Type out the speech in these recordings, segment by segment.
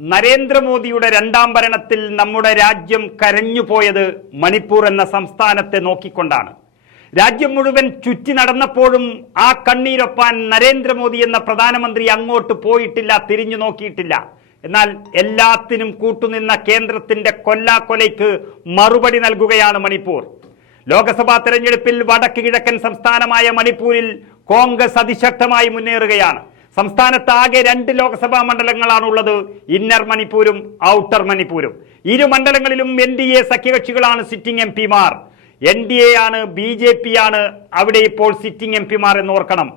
നരേന്ദ്രമോദിയുടെ രണ്ടാം ഭരണത്തിൽ നമ്മുടെ രാജ്യം കരഞ്ഞുപോയത് മണിപ്പൂർ എന്ന സംസ്ഥാനത്തെ നോക്കിക്കൊണ്ടാണ്. രാജ്യം മുഴുവൻ ചുറ്റി നടന്നപ്പോഴും ആ കണ്ണീരൊപ്പാൻ നരേന്ദ്രമോദി എന്ന പ്രധാനമന്ത്രി അങ്ങോട്ട് പോയിട്ടില്ല തിരിഞ്ഞു നോക്കിയിട്ടില്ല. എന്നാൽ എല്ലാത്തിനും കൂട്ടുനിന്ന കേന്ദ്രത്തിന്റെ കൊല്ലാക്കൊലയ്ക്ക് മറുപടി നൽകുകയാണ് മണിപ്പൂർ. ലോക്സഭാ തെരഞ്ഞെടുപ്പിൽ വടക്ക് കിഴക്കൻ സംസ്ഥാനമായ മണിപ്പൂരിൽ കോൺഗ്രസ് അതിശക്തമായി മുന്നേറുകയാണ്. സംസ്ഥാനത്ത് ആകെ രണ്ട് ലോക്സഭാ മണ്ഡലങ്ങളാണ് ഉള്ളത് ഇന്നർ മണിപ്പൂരും ഔട്ടർ മണിപ്പൂരും. ഇരു മണ്ഡലങ്ങളിലും എൻ ഡി എ സഖ്യകക്ഷികളാണ് സിറ്റിംഗ് എം പിമാർ. എൻ ഡി എ ആണ് ബി ജെ പി ആണ് അവിടെ ഇപ്പോൾ സിറ്റിംഗ് എം പിമാർ എന്ന് ഓർക്കണം.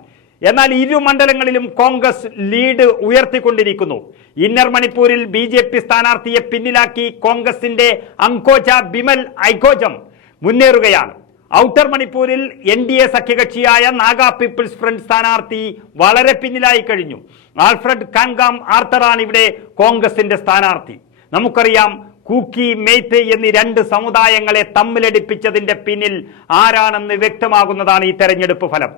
എന്നാൽ ഇരു മണ്ഡലങ്ങളിലും കോൺഗ്രസ് ലീഡ് ഉയർത്തിക്കൊണ്ടിരിക്കുന്നു. ഇന്നർ മണിപ്പൂരിൽ ബി ജെ പി സ്ഥാനാർത്ഥിയെ പിന്നിലാക്കി കോൺഗ്രസിന്റെ അങ്കോജ ബിമൽ ഐകോജം മുന്നേറുകയാണ്. ഔട്ടർ മണിപ്പൂരിൽ എൻ ഡി എ സഖ്യകക്ഷിയായ നാഗ പീപ്പിൾസ് ഫ്രണ്ട് സ്ഥാനാർത്ഥി വളരെ പിന്നിലായി കഴിഞ്ഞു. ആൽഫ്രഡ് കാൻഗാം ആർത്തറാണ് ഇവിടെ കോൺഗ്രസിന്റെ സ്ഥാനാർത്ഥി. നമുക്കറിയാം കൂക്കി മെയ്ത്ത് എന്നീ രണ്ട് സമുദായങ്ങളെ തമ്മിലടിപ്പിച്ചതിന്റെ പിന്നിൽ ആരാണെന്ന് വ്യക്തമാകുന്നതാണ് ഈ തെരഞ്ഞെടുപ്പ് ഫലം.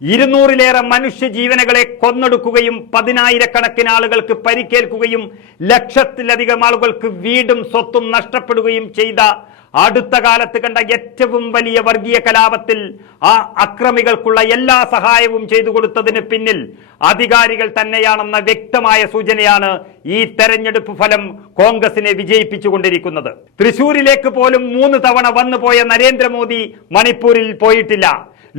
ഇരുന്നൂറിലേറെ മനുഷ്യ ജീവനകളെ കൊന്നൊടുക്കുകയും പതിനായിരക്കണക്കിന് ആളുകൾക്ക് പരിക്കേൽക്കുകയും ലക്ഷത്തിലധികം ആളുകൾക്ക് വീടും സ്വത്തും നഷ്ടപ്പെടുകയും ചെയ്ത അടുത്ത കാലത്ത് കണ്ട ഏറ്റവും വലിയ വർഗീയ കലാപത്തിൽ ആ അക്രമികൾക്കുള്ള എല്ലാ സഹായവും ചെയ്തു കൊടുത്തതിന് പിന്നിൽ അധികാരികൾ തന്നെയാണെന്ന വ്യക്തമായ സൂചനയാണ് ഈ തെരഞ്ഞെടുപ്പ് ഫലം കോൺഗ്രസിനെ വിജയിപ്പിച്ചുകൊണ്ടിരിക്കുന്നത്. തൃശൂരിലേക്ക് പോലും മൂന്ന് തവണ വന്നുപോയ നരേന്ദ്രമോദി മണിപ്പൂരിൽ പോയിട്ടില്ല.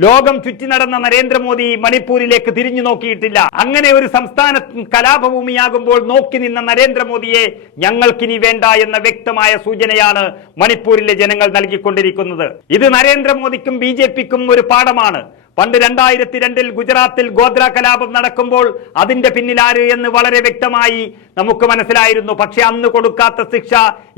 ലോകം ചുറ്റി നടന്ന നരേന്ദ്രമോദി മണിപ്പൂരിലേക്ക് തിരിഞ്ഞു നോക്കിയിട്ടില്ല. അങ്ങനെ ഒരു സംസ്ഥാന കലാപഭൂമിയാകുമ്പോൾ നോക്കി നിന്ന നരേന്ദ്രമോദിയെ ഞങ്ങൾക്കിനി വേണ്ട എന്ന വ്യക്തമായ സൂചനയാണ് മണിപ്പൂരിലെ ജനങ്ങൾ നൽകിക്കൊണ്ടിരിക്കുന്നത്. ഇത് നരേന്ദ്രമോദിക്കും ബി ഒരു പാഠമാണ്. പണ്ട് രണ്ടായിരത്തി രണ്ടിൽ ഗുജറാത്തിൽ ഗോത്ര കലാപം നടക്കുമ്പോൾ അതിന്റെ പിന്നിൽ ആര് എന്ന് വളരെ വ്യക്തമായി നമുക്ക് മനസ്സിലായിരുന്നു. പക്ഷെ അന്ന് കൊടുക്കാത്ത ശിക്ഷ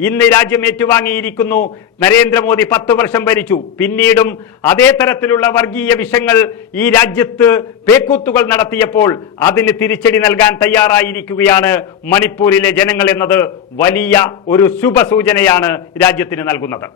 ഇന്ന് രാജ്യം ഏറ്റുവാങ്ങിയിരിക്കുന്നു. നരേന്ദ്രമോദി പത്ത് വർഷം ഭരിച്ചു. പിന്നീടും അതേ തരത്തിലുള്ള വർഗീയ വിഷങ്ങൾ ഈ രാജ്യത്ത് പേക്കൂത്തുകൾ നടത്തിയപ്പോൾ അതിന് തിരിച്ചടി നൽകാൻ തയ്യാറായിരിക്കുകയാണ് മണിപ്പൂരിലെ ജനങ്ങൾ എന്നത് വലിയ ഒരു ശുഭസൂചനയാണ് രാജ്യത്തിന് നൽകുന്നത്.